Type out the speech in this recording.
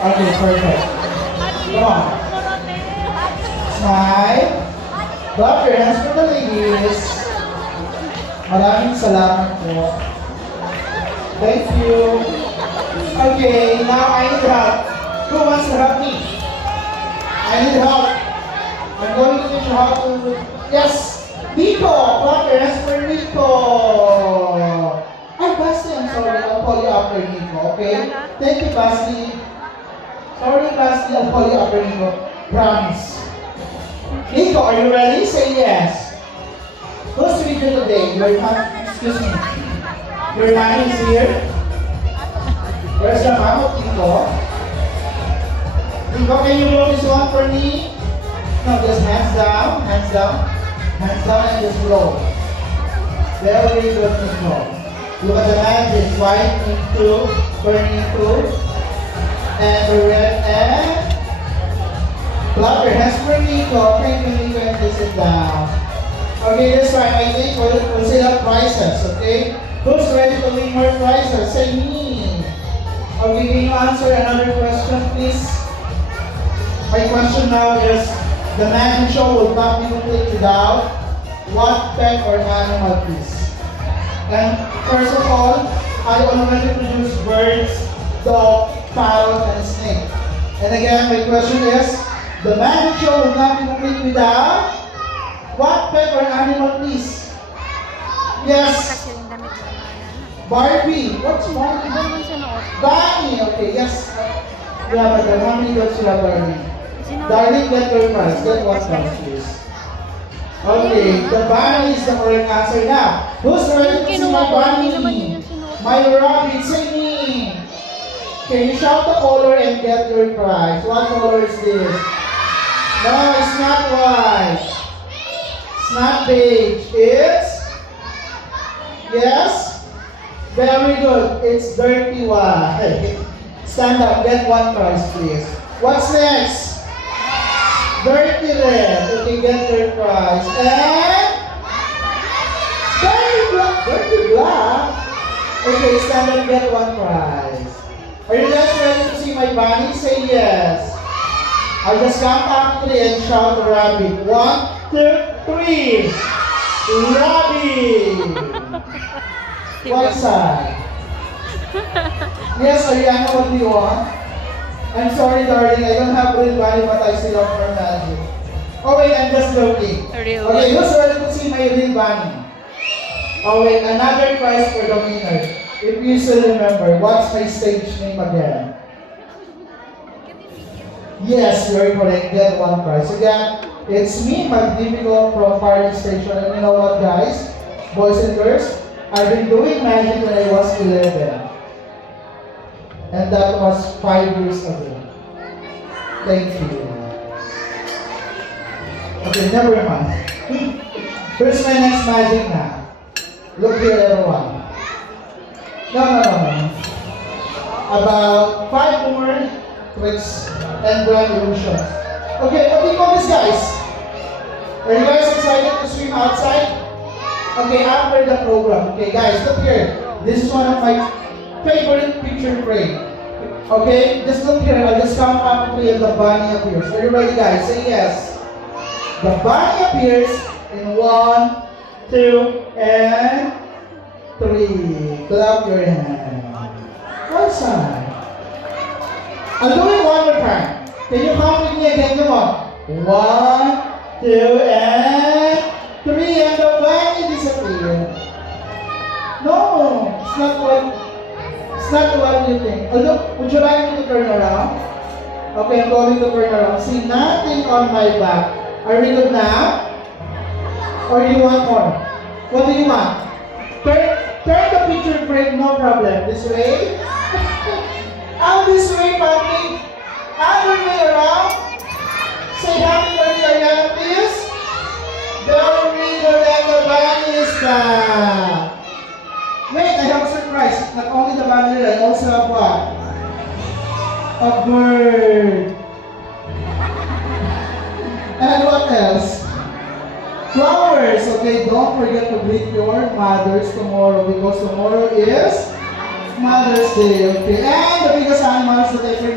Okay, perfect. Come on. Smile. Clap your hands for the ladies. Maraming salamat po. Thank you. Okay, now I need help. Who wants to help me? I need help. I'm going to teach you how to... Yes! Nico! Clap your hands for Nico! Ay, Basti, I'm sorry. I'll call you after Nico, okay? Thank you, Basti. Sorry, Basti. I'll call you after Nico. Promise. Nico, are you ready? Say yes. Who's with you today? Your mom, excuse me. Your nanny is here? Where's the mom of Nico? Nico, can you blow this one for me? No, just hands down, hands down. Hands down and just blow. Very good, Nico. Look at the magic. White into, turn into, and the red and clap your hands for Nico. Thank you, Nico, and this is down. Okay, this time I think we'll say up prizes, okay? Who's ready to win more prizes? Say me. Okay, can you answer another question, please? My question now is, the magic show will not be complete without what pet or animal, please? And first of all, I already produced birds, dog, parrot, and snake. And again, my question is, the magic show will not be complete without what pet or animal, please? Yes. Barbie. What's Barbie? Bunny. Okay, yes. Yeah, but how many dogs you have, Barbie? Darling, get your prize. Get one prize, please. Okay, the bunny is the correct answer now. Who's ready to see my bunny? My rabbit, say me. Can you shout the color and get your prize? What color is this? No, it's not white. It's not beige. It's? Yes? Very good. It's dirty white. Stand up. Get one prize, please. What's next? Dirty red. Okay, get your prize. And? Dirty black. Dirty black? Okay, stand up. Get one prize. Are you guys ready to see my bunny? Say yes. I'll just count up 3 and shout the rabbit. 1, 2, 3. Rabbit. What side? Yes, Ariana, what do you want? I'm sorry, darling. I don't have real bunny, but I still love her magic. Oh wait, I'm just joking. Okay, who's ready to see my real bunny? Oh wait, another prize for the winner. If you still remember, what's my stage name again? Yes, you're correct. Get one prize. Again, it's me, Magnifico from Party Station. And you know what, guys? Boys and girls, I've been doing magic when I was 11. And that was 5 years ago. Thank you. Okay, never mind. Here's my next magic now. Look here, everyone. No. About 5 more tricks and grand illusions. Okay, what do you call this, guys? Are you guys excited to swim outside? Okay, after the program. Okay, guys, look here. This is one of my favorite picture frame. Okay, just look here. I'll just count up 3 and the bunny appears. Are you ready, guys? Say yes. The bunny appears in 1, 2, and 3. Clap your hand. One side. I'll do it one more time. Can you count with me again? Come on. 1, 2, and 3, and the bunny disappeared. No, it's not what you think. Although, would you like me to turn around? Okay, I'm going to turn around. See, nothing on my back. Are we good now? Or do you want more? What do you want? Turn the picture frame, no problem. This way? This way, Patrick. Other way around. Say happy birthday, Ariana, please. Very good, and the bunny is back. Wait, I have a surprise. Not only the bunny, I also have what? A bird. And what else? Flowers. Okay, don't forget to greet your mothers tomorrow because tomorrow is Mother's Day. Okay, and the biggest animals that I can